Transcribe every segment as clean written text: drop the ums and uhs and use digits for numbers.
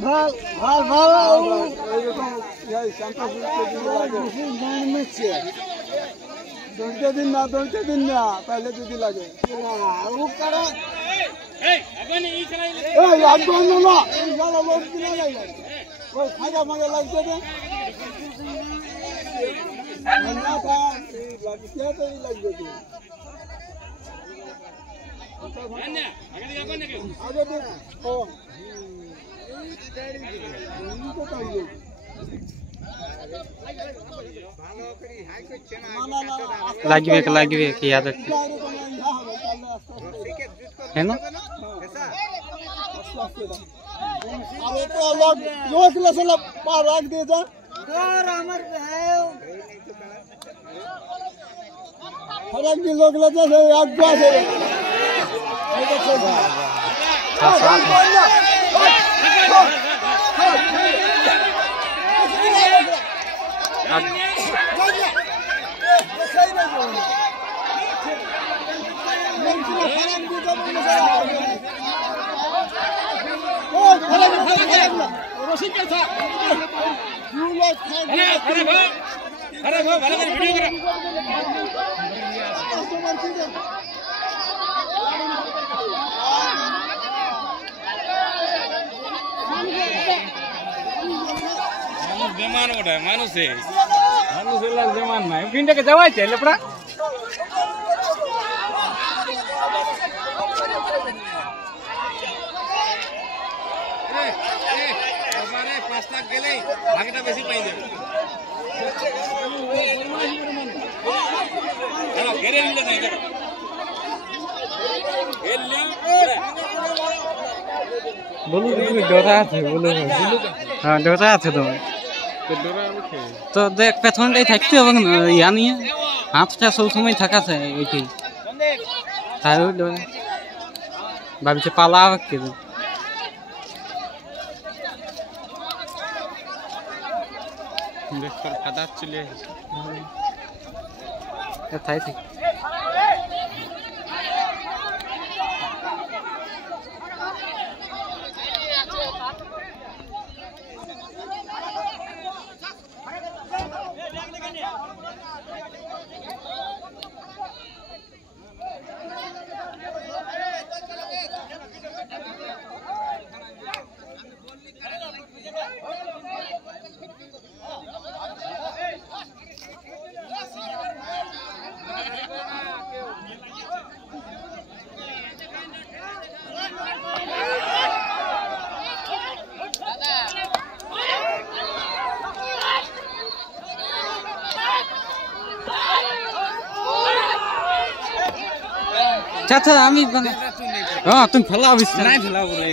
ভাল ভাল ভালো এইরকম শান্তা দৌড়তে দিন না তাহলে যদি লাগে ফাঁকা ফাঁকা লাগছে লাগবে লাগবে কি याद है ना रख दे लोग बेमान उठा मानुष बेमान ना पिंडे के जवाई चाहिए लेपड़ा पाँच लाख गेले भागटा बेसी पाई दे चलो घेरे ले नहीं इधर घेर ले बोलो তুমি ডরা আছে বলো হ্যাঁ ডরা আছে তুমি তো দেখ পেছনটাই থাকতে হবে ইয়া নিয়ে হাতটা সবসময় থাকাছে ওইটাই আর ওই ডরে ভাবছে পালা হবে কি দেখ পর ফাদা চলে তাই ঠিক चाचा आम्ही हां तुम फला नाही फला रे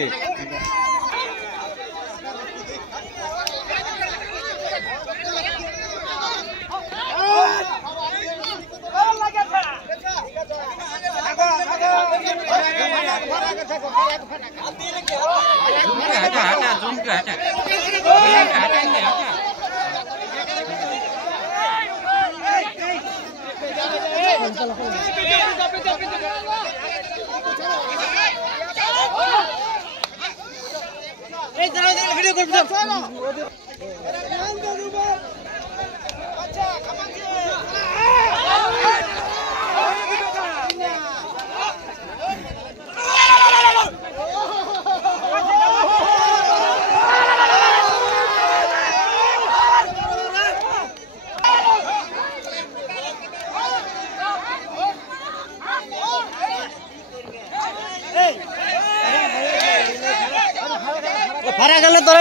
फरा गले तो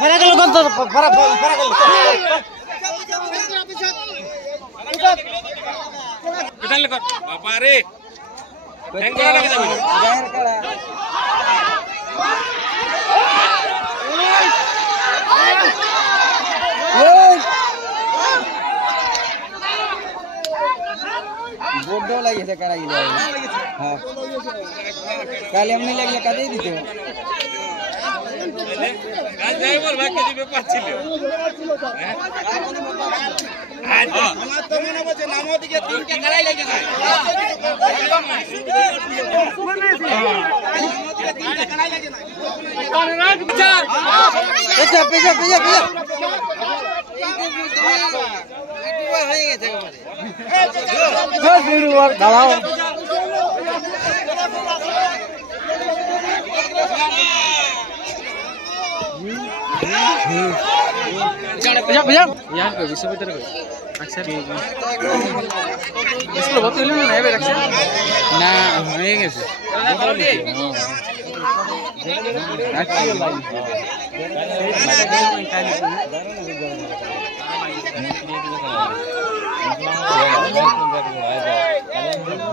फरा गले कौन तो फरा फरा गले किधर ले बाबा रे टेंगरा लगे जमीन बाहर खड़ा बोर्डो लगे से कराई जाए हां काले हमने लगे का दे दीते आज जाए बोल भाग के जी पे 5 किलो আমার তো মনে হচ্ছে নামও দিকে তিনটে গাড়াই লেগে যায় পেছা পেছা পেছা পেছা হয়ে গেছে দাঁড়াও यहाँ को विश्वविद्यालय को अच्छा इसको बहुत लेना है बे रक्षा ना है कैसे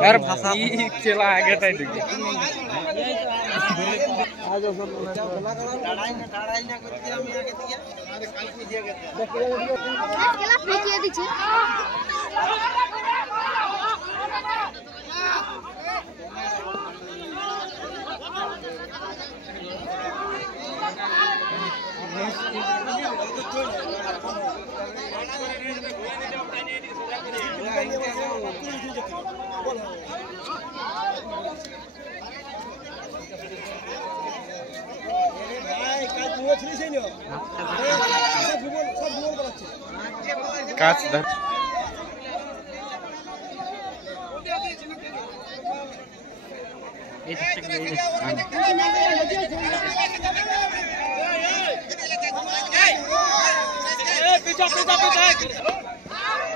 यार भाषा चला आगे टाइट काच धर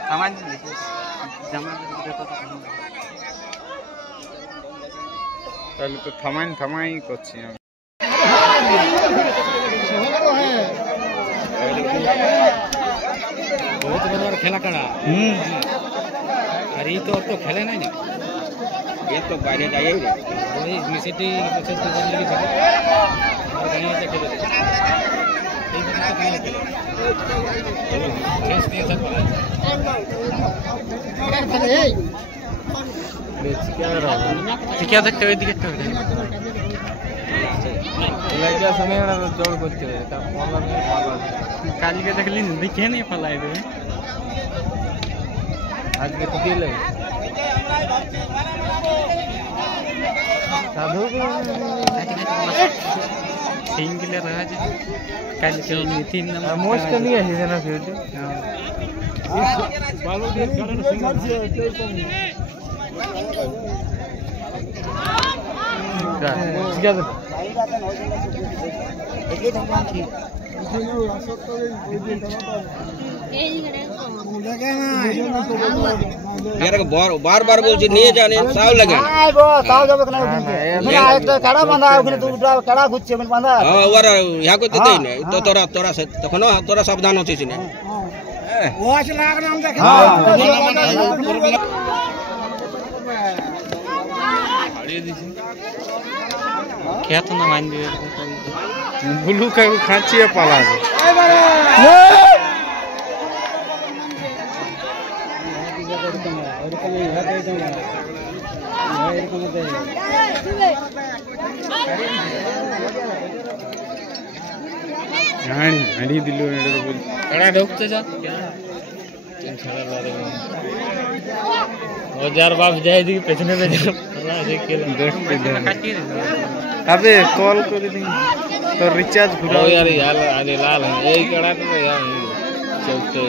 सामान जमा তাহলে তো থামাই করছি আমি बहुत बड़ा खेला करा अरे तो अब तो खेले नहीं ना ये तो बाहर जाइए वही मिसिटी पछत तो करने की बात और कहीं से खेले ठीक है तो कहीं खेले कैसे सब क्या देखते हुए दिखते हुए लड़का समय जोड़ करते हुए काल के देखली दिखे नहीं फलाए थे आज के तो ले साधु सिंह के लिए रहा काल के नितिन मोस्ट का नहीं है ना फिर बालों के कारण सिंह क्या बार बार बोल नहीं जाने साव लगे साव जब एक काड़ा बांधा ओखने तू काड़ा घुच्चे मन बांधा हां और या को देते नहीं तो तोरा से तखनो तोरा सावधान होती छी ने वाच लाग नाम देख क्या तो ना मान दिए ब्लू का खांचिए पाला है हंडी दिलो कड़ा ढोकते जा हजार बाप जाए दी पेछने में जा अबे कॉल कर दी तो रिचार्ज पूरा यार यार आगे लाल है यही कड़ा तो यार चौथे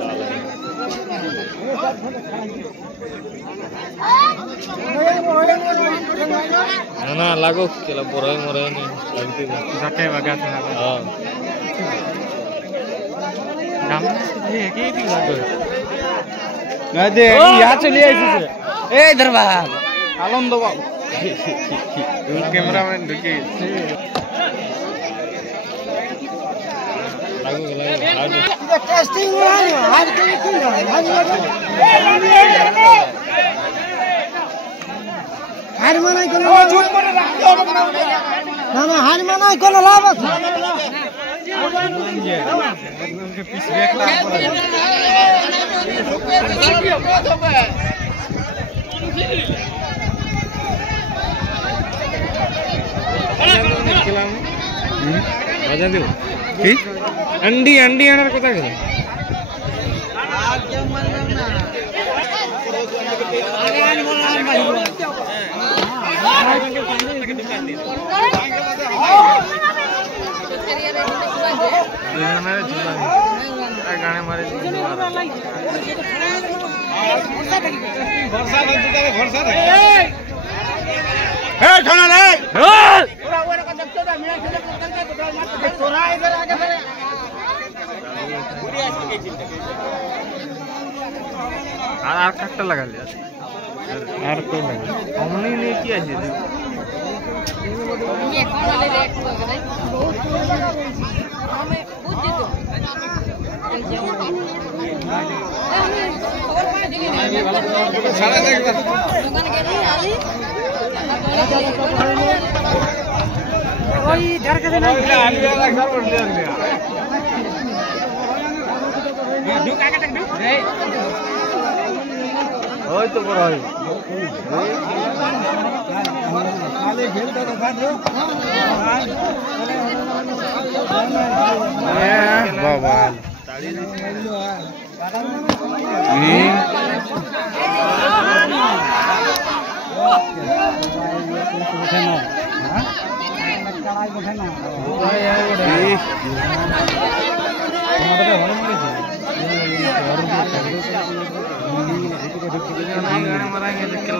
लाल है ना लागो केला बोरे मोरे नहीं लगती जाके वगा था हां नाम ये के भी लागो ना दे यहां चली आई से ए इधर बा आनंद बाबू कैमरामैन ढुके टेस्टिंग हाथ के हार मनाई कोला झूठ बोले ना ना हार मनाई कोला लावत के पीस बैक ला अंडी अंडी आनार कथा गाने मारे আর কাটটা লাগাল আর কই লাগে অমনি নিয়ে কি আছে ওই তো বড় হয় বাবা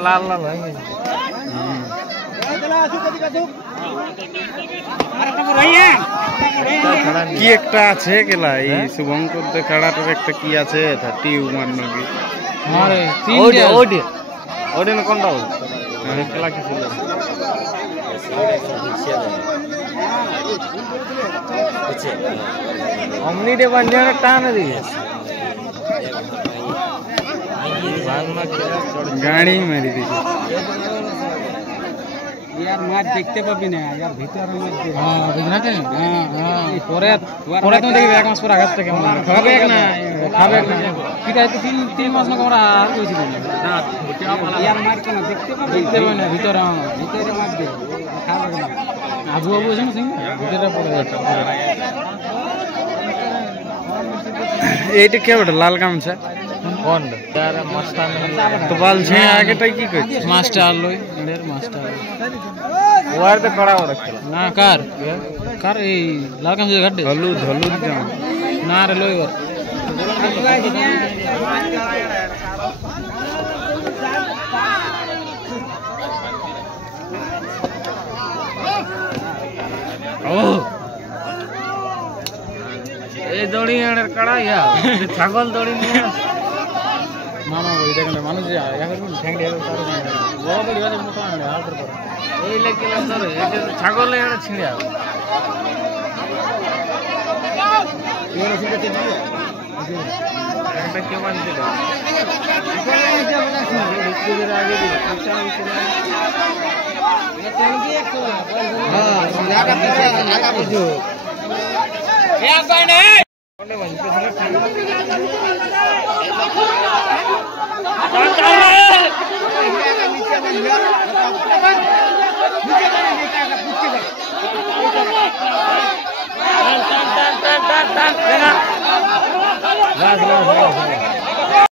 लाल लाल কি একটা আছে গেলা এই শুভঙ্কর দে খেলাটার একটা কি আছে 30 মান নাকি আরে ওডি ওডি ওডি না কোনটা আরে খেলা কি ছিল অমনি দে বন্ধনে টান দিয়ে গাড়ি মারি দিছে यार मैच देखते पाबी ना यार भीतर मैच देख हां বুঝনাতে হ্যাঁ হ্যাঁ পরে পরে তুমি দেখবে এক মাস পর আঘাত থেকে খাবে না ঠিক আছে তিন মাস না আমরা আর কইছিল না यार मैच के ना देखते পাবে না ভিতরে भीतर मैच देख खावे ना আবু আবু আছে না সিং ভিতরে পড়ে যাচ্ছে এইটা কে বড় লাল গামছা কোন यार मस्तान तो बाल छे आगे टाई की कइछ মাস্টার লই এর মাস্টার ওয়ার তো কড়া ওর খেলা না কার কার এই লাল কাম যে গাড্ডে ধলু ধলু যাও না রে লই ওর ও এই দড়ি এর কড়া ইয়া ছাগল দড়ি নিয়ে না না ওই দেখেন মানুষ ইয়া করবেন ঠ্যাং দিয়ে তার বড় দড়ি আছে মোটা না আউটার করে এই লেকিলা ধরে এটা ছাগল এর ছিড়া ये रसी के दिए এটা কে মান দিল हां आगा पीछे आगा पीछे ए आगाने টান